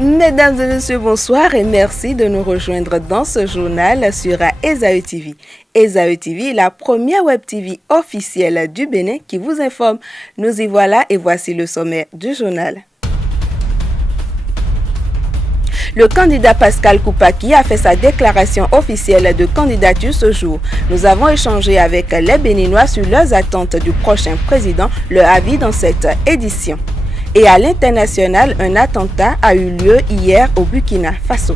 Mesdames et messieurs, bonsoir et merci de nous rejoindre dans ce journal sur Esaü TV. Esaü TV, la première web TV officielle du Bénin qui vous informe. Nous y voilà et voici le sommaire du journal. Le candidat Pascal Koupaki a fait sa déclaration officielle de candidature ce jour. Nous avons échangé avec les Béninois sur leurs attentes du prochain président, leur avis dans cette édition. Et à l'international, un attentat a eu lieu hier au Burkina Faso.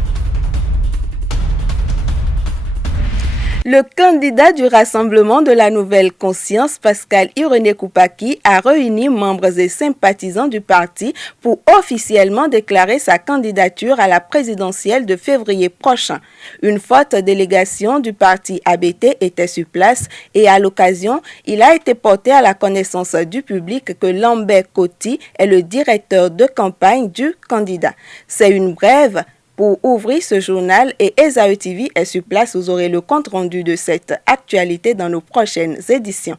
Le candidat du Rassemblement de la Nouvelle Conscience, Pascal Irené Koupaki, a réuni membres et sympathisants du parti pour officiellement déclarer sa candidature à la présidentielle de février prochain. Une forte délégation du parti ABT était sur place et à l'occasion, il a été porté à la connaissance du public que Lambert Koti est le directeur de campagne du candidat. C'est une brève pour ouvrir ce journal et Esaü TV est sur place. Vous aurez le compte rendu de cette actualité dans nos prochaines éditions.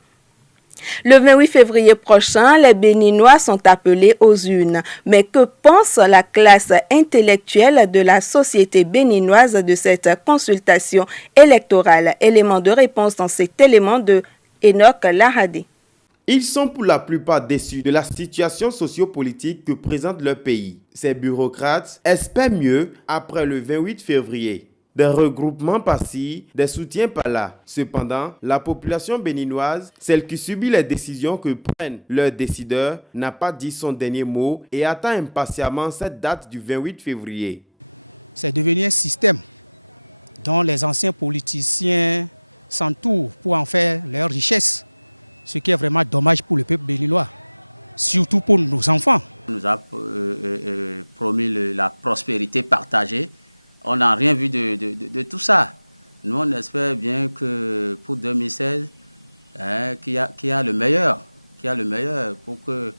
Le 28 février prochain, les Béninois sont appelés aux urnes. Mais que pense la classe intellectuelle de la société béninoise de cette consultation électorale? Élément de réponse dans cet élément de Enoch Lahadi. Ils sont pour la plupart déçus de la situation sociopolitique que présente leur pays. Ces bureaucrates espèrent mieux après le 28 février. Des regroupements par-ci, des soutiens par-là. Cependant, la population béninoise, celle qui subit les décisions que prennent leurs décideurs, n'a pas dit son dernier mot et attend impatiemment cette date du 28 février. C'est devenu un système dont les anciens politiciens s'entourent pour en faire leur richesse. Ce qui est vraiment dommage pour le peuple béninois, surtout pour nos enfants. On nous a promis la prospérité partagée. On n'a rien vu de tout ça. Nous, on espère bien que pour 2016, qu'il y a le meilleur, pour que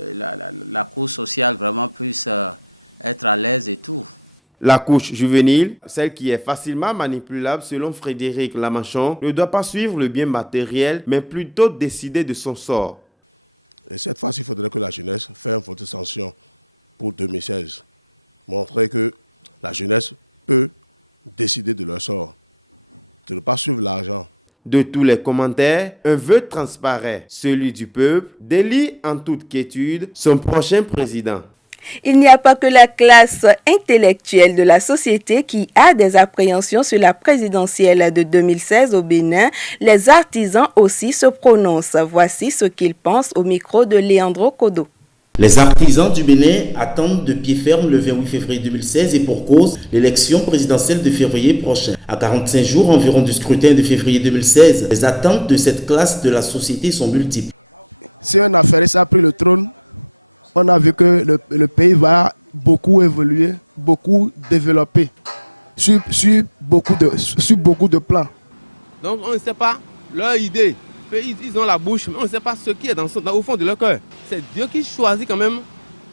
la couche sociale vraiment puisse être à l'aise et tout. La couche juvénile, celle qui est facilement manipulable selon Frédéric Lamanchon, ne doit pas suivre le bien matériel, mais plutôt décider de son sort. Et cette fois, il faudrait que la jeunesse fasse une forte sanction pour 2016. Montrer que la jeunesse peut décider de leur sort, de ne pas suivre l'argent. De tous les commentaires, un vœu transparaît, celui du peuple, d'élire en toute quiétude son prochain président. Il n'y a pas que la classe intellectuelle de la société qui a des appréhensions sur la présidentielle de 2016 au Bénin. Les artisans aussi se prononcent. Voici ce qu'ils pensent au micro de Leandro Kodo. Les artisans du Bénin attendent de pied ferme le 28 février 2016 et pour cause l'élection présidentielle de février prochain. À 45 jours environ du scrutin de février 2016, les attentes de cette classe de la société sont multiples. Si un affairiste a pris le trône, on a vu que le pays va beaucoup évoluer, beaucoup développer sur beaucoup de plans. Donc on ne sait pas leur idée. Ils ont la bouche, mais on ne sait pas ce qui est au fond de leur cœur. C'est Dieu qui choisit quand même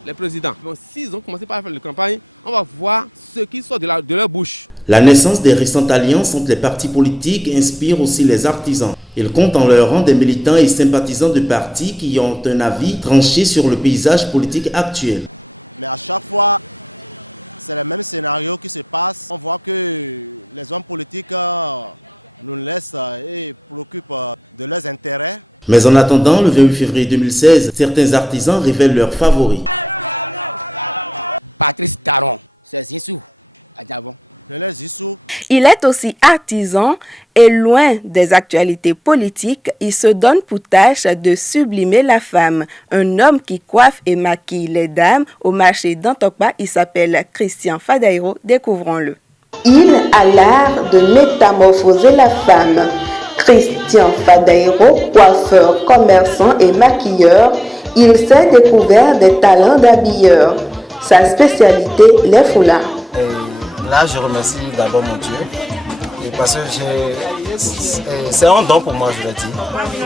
les présidents. Donc s'ils ont commencé par faire la campagne, on va voir ce qui sort de leur bouche. La naissance des récentes alliances entre les partis politiques inspire aussi les artisans. Ils comptent en leur rang des militants et sympathisants de partis qui ont un avis tranché sur le paysage politique actuel. Mais à chaque fois, c'est le même scénario qui se passe. On voit que les hommes politiques nous laissent et préoccupent de leurs intérêts. Mais en attendant le 28 février 2016, certains artisans révèlent leurs favoris. Patrice Taron, c'est Zissou, à Diavon. Il est aussi artisan et loin des actualités politiques, il se donne pour tâche de sublimer la femme. Un homme qui coiffe et maquille les dames au marché d'Antokpa, il s'appelle Christian Fadairo, découvrons-le. Il a l'art de métamorphoser la femme. Christian Fadairo, coiffeur, commerçant et maquilleur, il s'est découvert des talents d'habilleur. Sa spécialité, les foulards. Là, je remercie d'abord mon Dieu, et parce que c'est un don pour moi, je l'ai dit.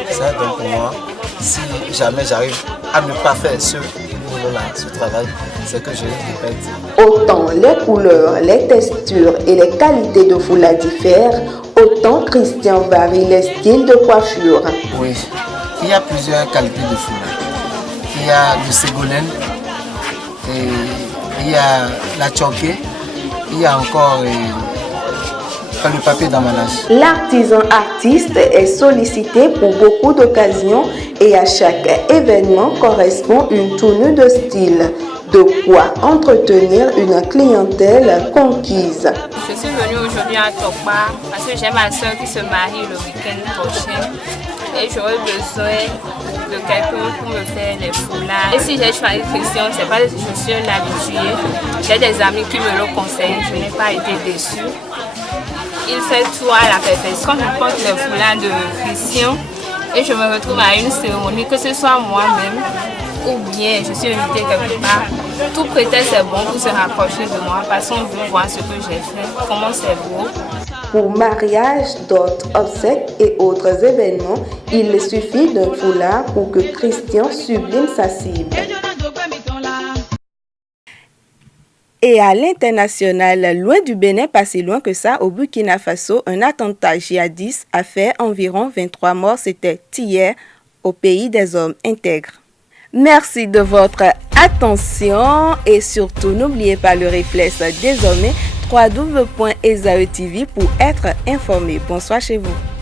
C'est un don pour moi. Si jamais j'arrive à ne pas faire ce boulot-là, ce travail, c'est que je répète. Autant les couleurs, les textures et les qualités de foulard diffèrent, autant Christian varie les styles de coiffure. Oui, il y a plusieurs qualités de foulard. Il y a le ségolène et il y a la tchoké, il y a encore le papier d'emballage. L'artisan artiste est sollicité pour beaucoup d'occasions et à chaque événement correspond une tenue de style. De quoi entretenir une clientèle conquise. Je suis venue aujourd'hui à Tokpa parce que j'ai ma soeur qui se marie le week-end prochain et j'aurais besoin de quelqu'un pour me faire les foulards. Et si j'ai choisi Christian, c'est pas que je suis un habitué. J'ai des amis qui me le conseillent, je n'ai pas été déçue. Il fait tout à la perfection. Quand je porte les foulards de Christian et je me retrouve à une cérémonie, que ce soit moi-même ou bien je suis invitée quelque part, tout prétexte est bon pour se rapprocher de moi parce qu'on veut voir ce que j'ai fait, comment c'est beau. Pour mariage, d'autres obsèques et autres événements, il suffit d'un foulard pour que Christian sublime sa cible. Et à l'international, loin du Bénin, pas si loin que ça, au Burkina Faso, un attentat djihadiste a fait environ 23 morts. C'était hier au pays des hommes intègres. Merci de votre attention et surtout n'oubliez pas le réflexe désormais www.ezaetv pour être informé. Bonsoir chez vous.